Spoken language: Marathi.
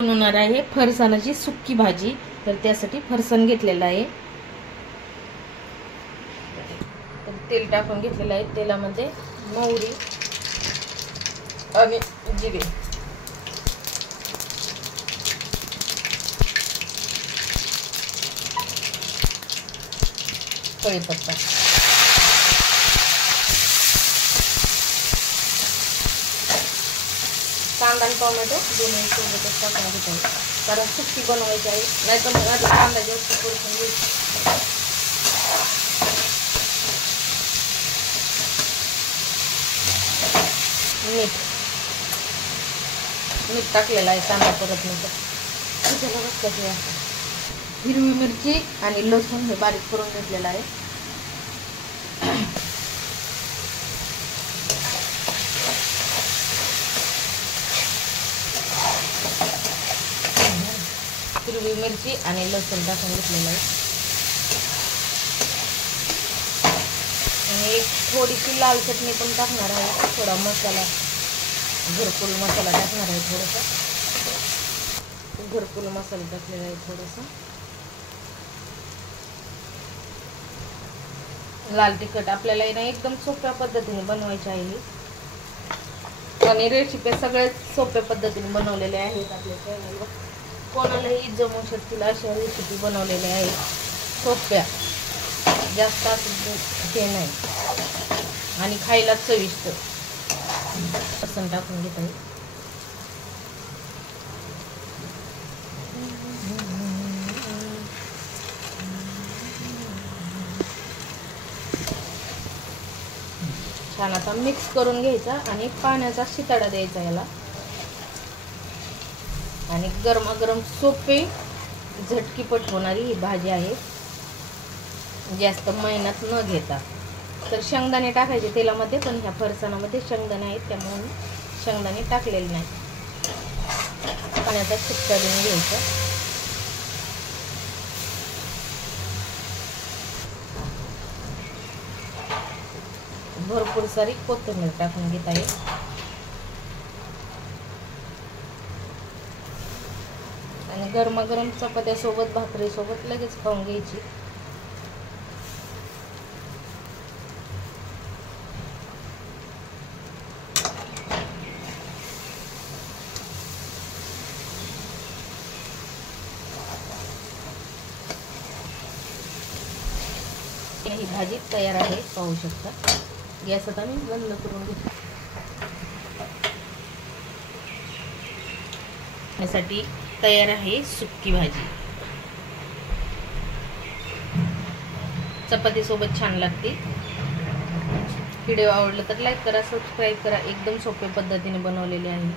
बनवणार आहे फरसाणाची सुक्की भाजी। तर त्यासाठी फरसाण घेतलेला आहे, तर तेल टाकून घेतलेलं आहे। तेलामध्ये मोहरी आणि जिरे, कढीपत्ता, कांदा आणि टोमॅटो दोन्ही सोबतच टाकून घेत आहे, कारण सुक्की बनवायची आहे, नाहीतर मग आधी कांदा जास्त परतून घ्यायचा। मीठ टाकलेलं आहे, कांदा परतण्याचं। हिरवी मिरची आणि लसूण हे बारीक करून घेतलेलं आहे। हिरवी मिरची आणि लसूण टाकून घेतलेलं आहे आणि थोडीशी लाल चटणी पण टाकणार आहे। थोडा मसाला, घरकुल मसाला टाकणार आहे, थोडासा घरकुल मसाला टाकलेला आहे, थोडासा लाल तिखट। आपल्याला ना एकदम सोप्या पद्धतीने बनवायची आहे आणि रेसिपी सगळ्यात सोप्या पद्धतीने बनवलेल्या आहेत आपल्या चॅनलवर। कोणालाही जमू शकतील अशा रेसिपी बनवलेल्या आहेत, सोप्या, जास्त असं हे नाही आणि खायला चविष्ट। लसूण टाकून घेत आहे, छान आता मिक्स करून घ्यायचा आणि पाण्याचा शिताडा द्यायचा याला। आणि गरमागरम सोपे झटकीपट होणारी ही भाजी आहे, जास्त मेहनत न घेता। तर शेंगदाणे टाकायचे तेलामध्ये, पण ह्या फरसाणामध्ये शेंगदाणे आहेत त्यामुळे शेंगदाणे टाकलेले नाही। पाण्याचा शिट्टा देऊन घ्यायचा। भरपूर सारी कोथिंबीर टाकून घेत आहे आणि गरमागरम चपात्यासोबत, भाकरीसोबत लगेच खाऊन घ्यायची। ही भाजी तयार आहे, पाहू शकता। गॅस आता मी बंद करून घेते। यासाठी तयार आहे सुक्की भाजी, चपाती सोबत छान लागते। व्हिडिओ आवडला तर लाईक करा, सबस्क्राईब करा। एकदम सोप्या पद्धतीने बनवलेली आहे।